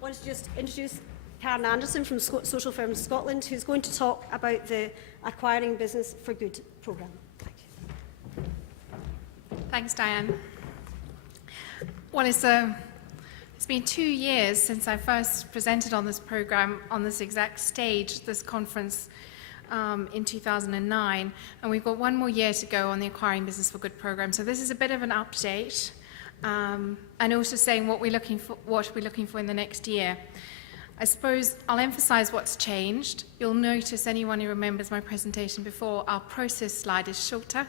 want to just introduce Karen Anderson from Social Firms Scotland, who's going to talk about the Acquiring Business for Good programme. Thank you. Thanks, Diane. Well, it's been 2 years since I first presented on this programme, on this exact stage, this conference in 2009, and we've got 1 more year to go on the Acquiring Business for Good programme. So this is a bit of an update, and also saying what we're looking for in the next year. I suppose I'll emphasise what's changed. You'll notice, anyone who remembers my presentation before, our process slide is shorter.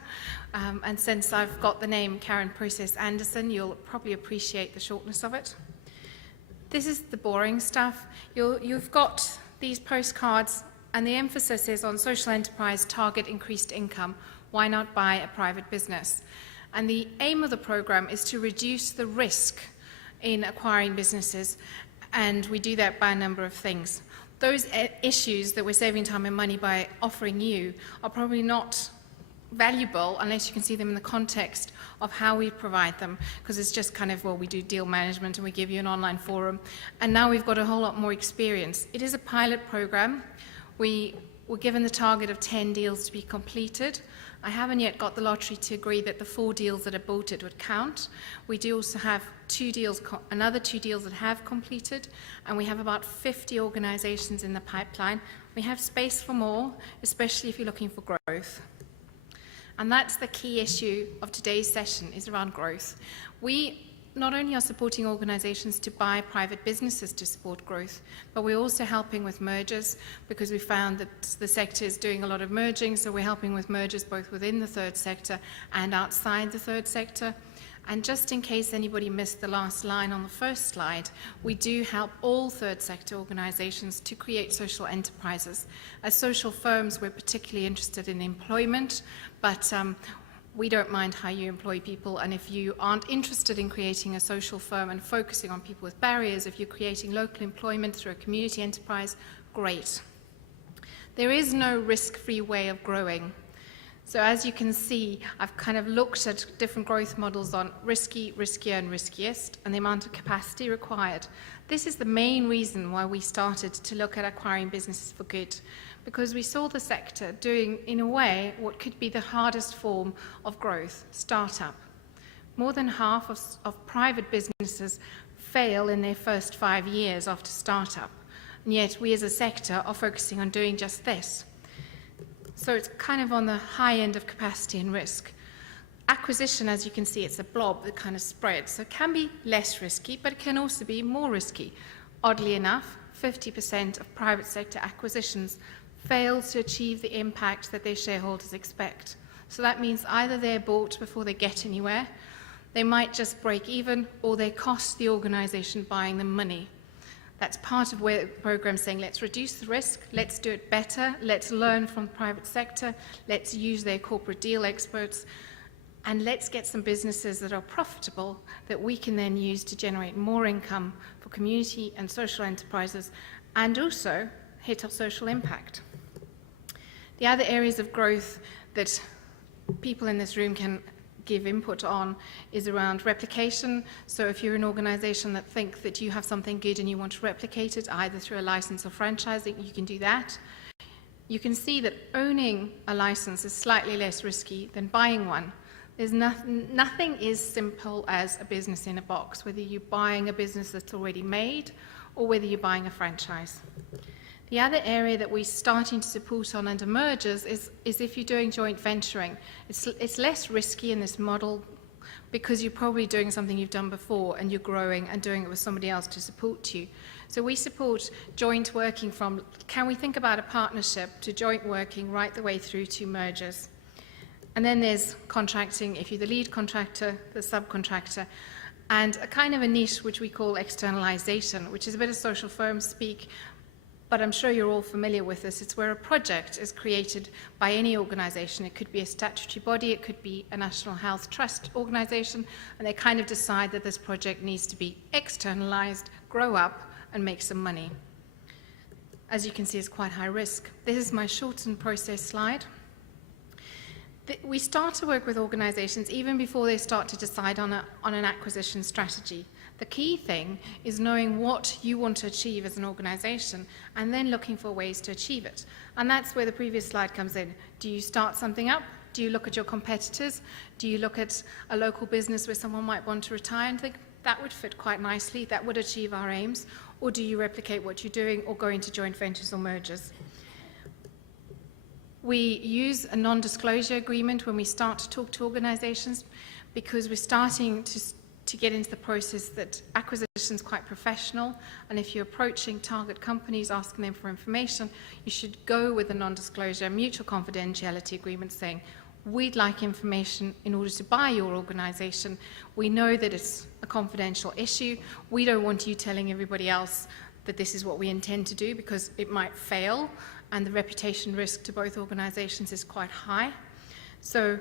And since I've got the name Karen Process Anderson, you'll probably appreciate the shortness of it. This is the boring stuff. You've got these postcards, and the emphasis is on social enterprise, target increased income. Why not buy a private business? And the aim of the programme is to reduce the risk in acquiring businesses, and we do that by a number of things. Those issues that we're saving time and money by offering you are probably not valuable unless you can see them in the context of how we provide them, because it's just kind of, well, we do deal management and we give you an online forum, and now we've got a whole lot more experience. It is a pilot program. We were given the target of 10 deals to be completed. I haven't yet got the lottery to agree that the 4 deals that are bolted would count. We do also have another two deals that have completed, and we have about 50 organisations in the pipeline. We have space for more, especially if you're looking for growth. And that's the key issue of today's session, is around growth. We not only are supporting organisations to buy private businesses to support growth, but we're also helping with mergers, because we found that the sector is doing a lot of merging, so we're helping with mergers both within the third sector and outside the third sector. And just in case anybody missed the last line on the first slide, we do help all third sector organisations to create social enterprises. As social firms, we're particularly interested in employment, but we don't mind how you employ people, and if you aren't interested in creating a social firm and focusing on people with barriers, if you're creating local employment through a community enterprise, great. There is no risk-free way of growing. So as you can see, I've kind of looked at different growth models on risky, riskier, and riskiest, and the amount of capacity required. This is the main reason why we started to look at acquiring businesses for good, because we saw the sector doing, in a way, what could be the hardest form of growth, startup. More than half of private businesses fail in their first 5 years after startup, and yet we as a sector are focusing on doing just this. So it's kind of on the high end of capacity and risk. Acquisition, as you can see, it's a blob that kind of spreads, so it can be less risky, but it can also be more risky. Oddly enough, 50% of private sector acquisitions fail to achieve the impact that their shareholders expect. So that means either they're bought before they get anywhere, they might just break even, or they cost the organisation buying them money. That's part of where the programme's saying, let's reduce the risk, let's do it better, let's learn from the private sector, let's use their corporate deal experts, and let's get some businesses that are profitable that we can then use to generate more income for community and social enterprises, and also hit our social impact. The other areas of growth that people in this room can give input on is around replication. So if you're an organisation that think that you have something good and you want to replicate it, either through a licence or franchising, you can do that. You can see that owning a licence is slightly less risky than buying one. There's nothing as simple as a business in a box, whether you're buying a business that's already made or whether you're buying a franchise. The other area that we're starting to support on under mergers is if you're doing joint venturing. It's less risky in this model because you're probably doing something you've done before and you're growing and doing it with somebody else to support you. So we support joint working from, can we think about a partnership, to joint working right the way through to mergers. And then there's contracting, if you're the lead contractor, the subcontractor, and a kind of a niche which we call externalization, which is a bit of social firm speak, but I'm sure you're all familiar with this. It's where a project is created by any organisation. It could be a statutory body, it could be a National Health Trust organisation, and they kind of decide that this project needs to be externalised, grow up, and make some money. As you can see, it's quite high risk. This is my shortened process slide. We start to work with organizations even before they start to decide on an acquisition strategy. The key thing is knowing what you want to achieve as an organization and then looking for ways to achieve it. And that's where the previous slide comes in. Do you start something up? Do you look at your competitors? Do you look at a local business where someone might want to retire and think that would fit quite nicely, that would achieve our aims? Or do you replicate what you're doing or go into joint ventures or mergers? We use a non-disclosure agreement when we start to talk to organizations because we're starting to get into the process that acquisition is quite professional, and if you're approaching target companies asking them for information, you should go with a non-disclosure, mutual confidentiality agreement saying, we'd like information in order to buy your organization. We know that it's a confidential issue. We don't want you telling everybody else that this is what we intend to do because it might fail, and the reputation risk to both organizations is quite high. So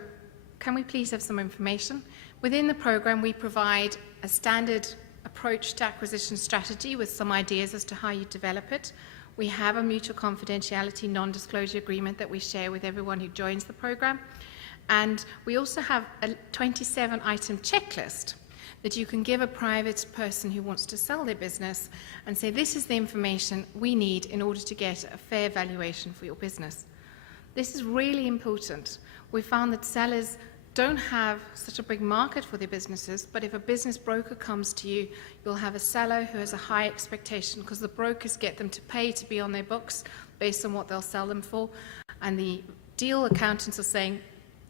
can we please have some information? Within the program, we provide a standard approach to acquisition strategy with some ideas as to how you develop it. We have a mutual confidentiality non-disclosure agreement that we share with everyone who joins the program. And we also have a 27-item checklist that you can give a private person who wants to sell their business and say, this is the information we need in order to get a fair valuation for your business. This is really important. We found that sellers don't have such a big market for their businesses, but if a business broker comes to you, you'll have a seller who has a high expectation because the brokers get them to pay to be on their books based on what they'll sell them for, and the deal accountants are saying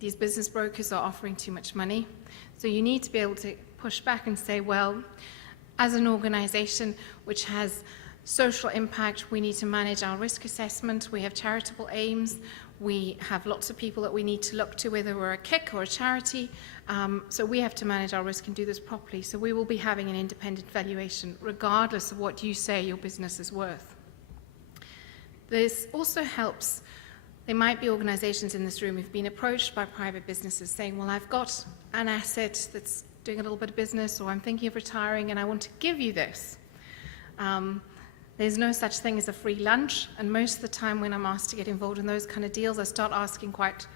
these business brokers are offering too much money. So you need to be able to push back and say, well, as an organization which has social impact, we need to manage our risk assessment, we have charitable aims, we have lots of people that we need to look to, whether we're a kick or a charity, so we have to manage our risk and do this properly. So we will be having an independent valuation regardless of what you say your business is worth. This also helps. There might be organizations in this room who've been approached by private businesses saying, well, I've got an asset that's doing a little bit of business, or I'm thinking of retiring and I want to give you this. There's no such thing as a free lunch, and most of the time when I'm asked to get involved in those kind of deals, I start asking quite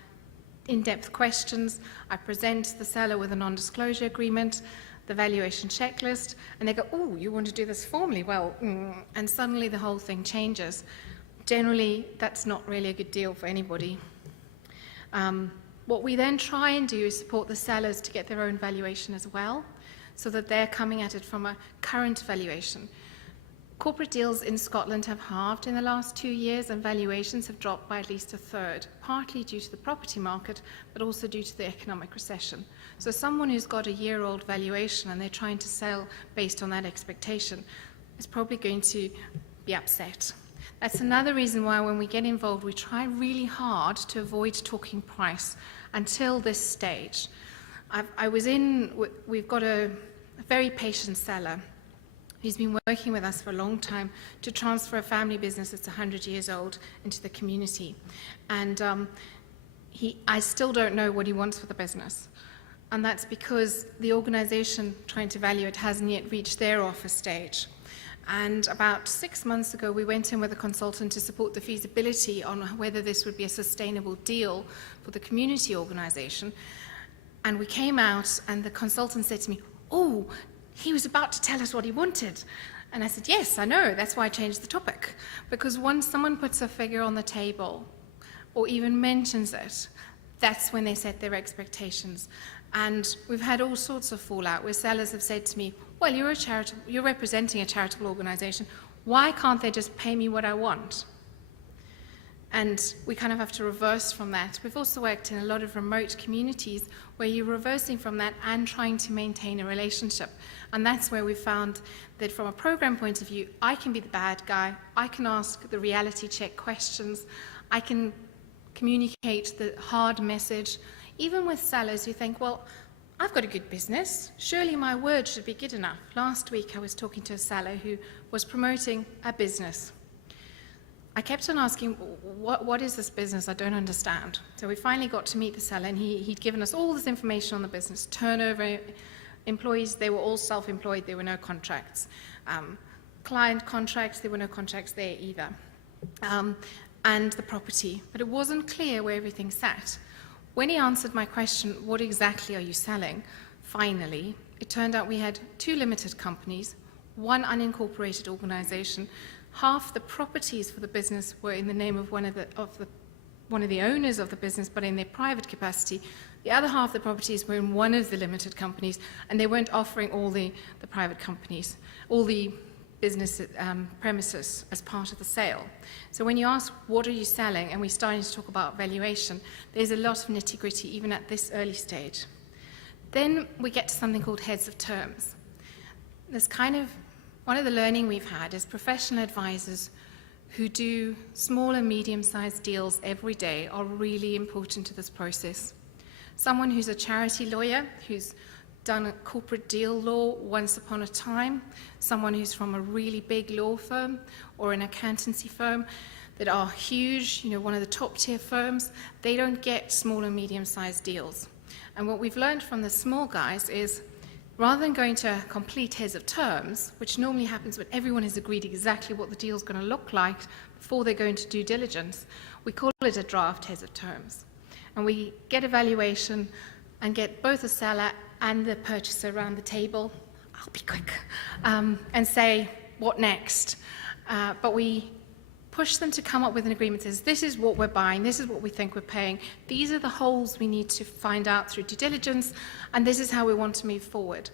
in-depth questions. I present the seller with a non-disclosure agreement, the valuation checklist, and they go, oh, you want to do this formally? Well, and suddenly the whole thing changes. Generally, that's not really a good deal for anybody. What we then try and do is support the sellers to get their own valuation as well, so that they're coming at it from a current valuation. Corporate deals in Scotland have halved in the last 2 years, and valuations have dropped by at least a third, partly due to the property market, but also due to the economic recession. So someone who's got a year-old valuation and they're trying to sell based on that expectation is probably going to be upset. That's another reason why when we get involved, we try really hard to avoid talking price until this stage. We've got a very patient seller who's been working with us for a long time to transfer a family business that's 100 years old into the community. And I still don't know what he wants for the business. And that's because the organization trying to value it hasn't yet reached their offer stage. And about 6 months ago, we went in with a consultant to support the feasibility on whether this would be a sustainable deal for the community organization. And we came out, and the consultant said to me, oh, he was about to tell us what he wanted. And I said, yes, I know, that's why I changed the topic. Because once someone puts a figure on the table, or even mentions it, that's when they set their expectations. And we've had all sorts of fallout where sellers have said to me, well, you're representing a charitable organization. Why can't they just pay me what I want? And we kind of have to reverse from that. We've also worked in a lot of remote communities where you're reversing from that and trying to maintain a relationship. And that's where we found that from a program point of view, I can be the bad guy. I can ask the reality check questions. I can communicate the hard message, even with sellers who think, well, I've got a good business. Surely my word should be good enough. Last week I was talking to a seller who was promoting a business. I kept on asking, what is this business? I don't understand. So we finally got to meet the seller, and he'd given us all this information on the business. Turnover, employees, they were all self-employed, there were no contracts. Client contracts, there were no contracts there either. And the property, but it wasn't clear where everything sat. When he answered my question, what exactly are you selling? Finally, it turned out we had 2 limited companies, 1 unincorporated organization. Half the properties for the business were in the name of one of the owners of the business, but in their private capacity. The other half of the properties were in one of the limited companies, and they weren't offering all the private companies, all the business premises as part of the sale. So when you ask, what are you selling, and we're starting to talk about valuation, there's a lot of nitty-gritty even at this early stage. Then we get to something called heads of terms. There's one of the learning we've had is professional advisors who do small and medium-sized deals every day are really important to this process. Someone who's a charity lawyer, who's done a corporate deal law once upon a time, someone who's from a really big law firm or an accountancy firm that are huge, one of the top-tier firms, they don't get small and medium-sized deals. And what we've learned from the small guys is, rather than going to complete heads of terms, which normally happens when everyone has agreed exactly what the deal is going to look like before they go into due diligence, we call it a draft heads of terms. And we get a valuation and get both the seller and the purchaser around the table, I'll be quick, and say, what next? But we push them to come up with an agreement that says, this is what we're buying, this is what we think we're paying, these are the holes we need to find out through due diligence, and this is how we want to move forward.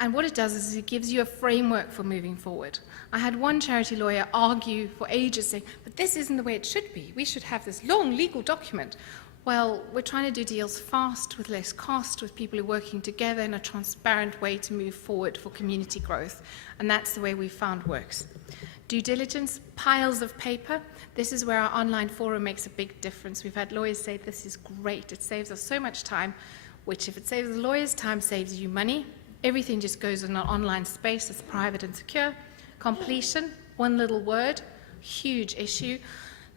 And what it does is it gives you a framework for moving forward. I had one charity lawyer argue for ages saying, but this isn't the way it should be. We should have this long legal document. Well, we're trying to do deals fast, with less cost, with people who are working together in a transparent way to move forward for community growth. And that's the way we found works. Due diligence, piles of paper. This is where our online forum makes a big difference. We've had lawyers say, this is great. It saves us so much time, which if it saves the lawyers time, saves you money. Everything just goes in an online space that's private and secure. Completion, one little word, huge issue.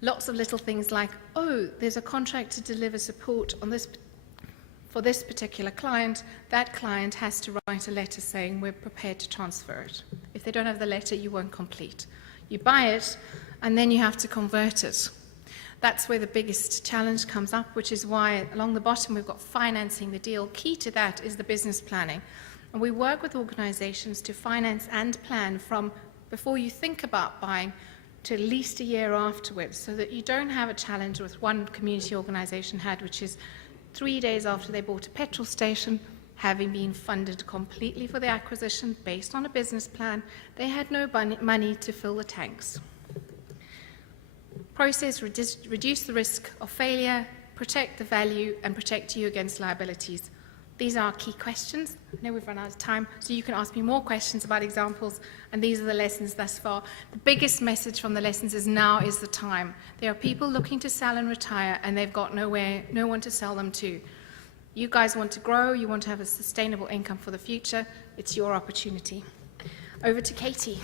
Lots of little things like, oh, there's a contract to deliver support on this for this particular client. That client has to write a letter saying we're prepared to transfer it. If they don't have the letter, you won't complete. You buy it, and then you have to convert it. That's where the biggest challenge comes up, which is why along the bottom we've got financing the deal. Key to that is the business planning. And we work with organizations to finance and plan from before you think about buying to at least a year afterwards, so that you don't have a challenge with one community organization had, which is 3 days after they bought a petrol station, having been funded completely for the acquisition based on a business plan, they had no money to fill the tanks. Process, reduce the risk of failure, protect the value, and protect you against liabilities. These are our key questions. I know we've run out of time, so you can ask me more questions about examples, and these are the lessons thus far. The biggest message from the lessons is now is the time. There are people looking to sell and retire, and they've got no one to sell them to. You guys want to grow, you want to have a sustainable income for the future, it's your opportunity. Over to Katie.